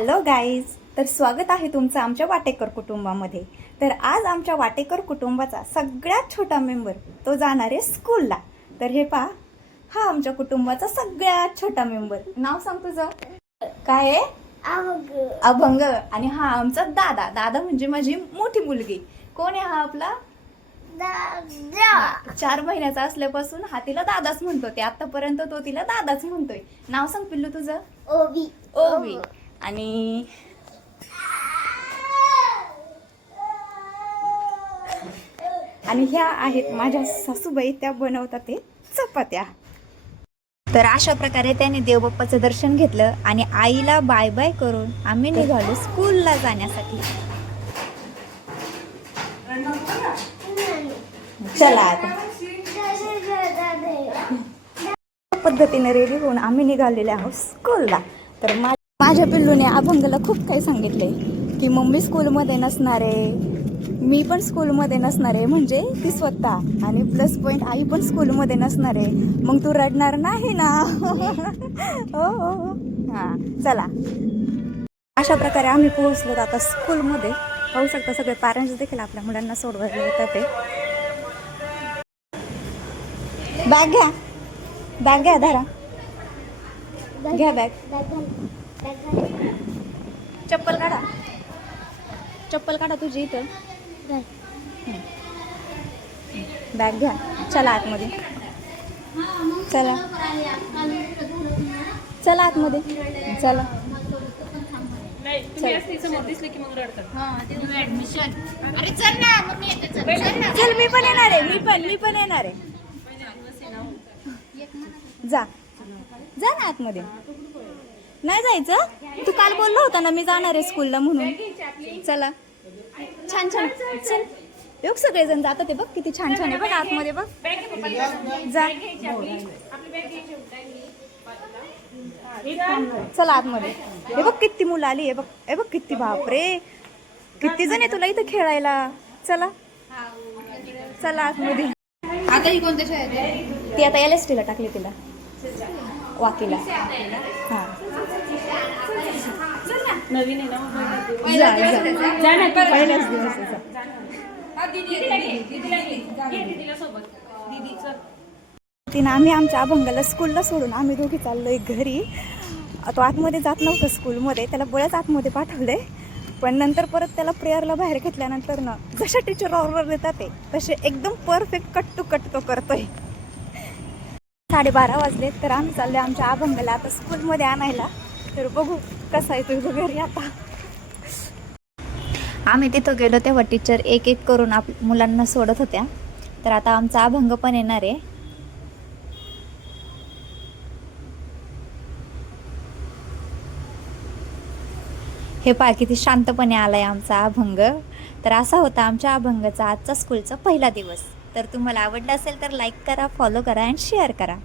Hello guys, तर स्वागत आहे तुमचं आमच्या वाटेकर कुटुंबामध्ये. तर आज आमच्या वाटेकर कुटुंबाचा सगळ्यात छोटा मेंबर तो जाणार आहे स्कूलला. तर हे पहा, हा आमच्या कुटुंबाचा सगळ्यात छोटा मेंबर. नाव सांग तुझं काय आहे? अभंग. आणि हा आमचा दादा. दादा म्हणजे माझी मोठी मुलगी. कोण आहे हा आपला? 4 महिन्याचा असल्यापासून हा तिला दादाच म्हणतो. ते आतापर्यंत तो तिला दादाच म्हणतोय. नाव सांग पिल्लू तुझं? ओवी. ओवी. आणि ह्या आहेत माझ्या सासूबाई. त्या बनवतात ते चपात्या. तर अशा प्रकारे त्याने देवबाप्पाचं दर्शन घेतलं आणि आईला बाय बाय करून आम्ही निघालो स्कूलला जाण्यासाठी. चला आता पद्धतीने रेडी होऊन आम्ही निघालेले आहोत स्कूलला. तर माझ्या पिल्लूने अभंगला खूप काही सांगितले की मम्मी स्कूलमध्ये नसणार आहे, मी पण स्कूलमध्ये नसणार आहे, म्हणजे ती स्वतः. आणि प्लस पॉईंट आई पण स्कूलमध्ये नसणार आहे. मग तू रडणार नाही ना? हो हो हो. हां चला. अशा प्रकारे आम्ही पोहोचलो आता स्कूलमध्ये. पाहू शकता सगळे पॅरेंट्स देखील आपल्या मुलांना सोडवायला येतात. ते बॅग घ्या, बॅग घ्या, धरा, घ्या बॅग. चप्पल काढा, चप्पल काढा तुझी इथं. बॅग घ्या. चला आतमध्ये, चला चला आतमध्ये, चला. चल मी पण येणार आहे, मी पण येणार आहे. जा जा ना आतमध्ये. नाही जायचं? तू काल बोलला होता ना मी जाणार आहे स्कूलला म्हणून. चला. छान छान. चल बघ, सगळेजण जातात. ते बघ किती छान छान आहे. बघ आतमध्ये बघ. जा. चला आतमध्ये. हे बघ किती मुलं आली. हे बघ, हे बघ किती. बापरे, किती जण आहे तुला इथं खेळायला. चला चला आतमध्ये. आता ही कोणत्या शाळेत आहे? ती आता LST ला टाकली तिला, वाकीला. हां नवीन आहे ना. पहिलाच दिवस आहे. तिनं आम्ही आमच्या अभंगाला स्कूलला सोडून आम्ही दोघी चाललोय घरी. तो आतमध्ये जात नव्हतं स्कूलमध्ये, त्याला बळच आतमध्ये पाठवलंय. पण नंतर परत त्याला प्रेयरला बाहेर घेतल्यानंतर ना जशा टीचर ऑर्डर देतात ते तसे एकदम परफेक्ट कट टू कट तो करतोय. 12:30 वाजले. तर आम्ही चाललोय आमच्या अभंगाला आता स्कूलमध्ये आणायला. तर बघू कसं आहे तुझं घरी आता. आम्ही तिथं गेलो तेव्हा टीचर एक एक करून मुलांना सोडत होत्या. तर आता आमचा अभंग पण येणार आहे. हे पहा किती शांतपणे आलाय आमचा अभंग. तर असा होता आमच्या अभंगाचा आजचा स्कूलचा पहिला दिवस. तर तुम्हाला आवडला असेल तर लाईक करा, फॉलो करा आणि शेअर करा.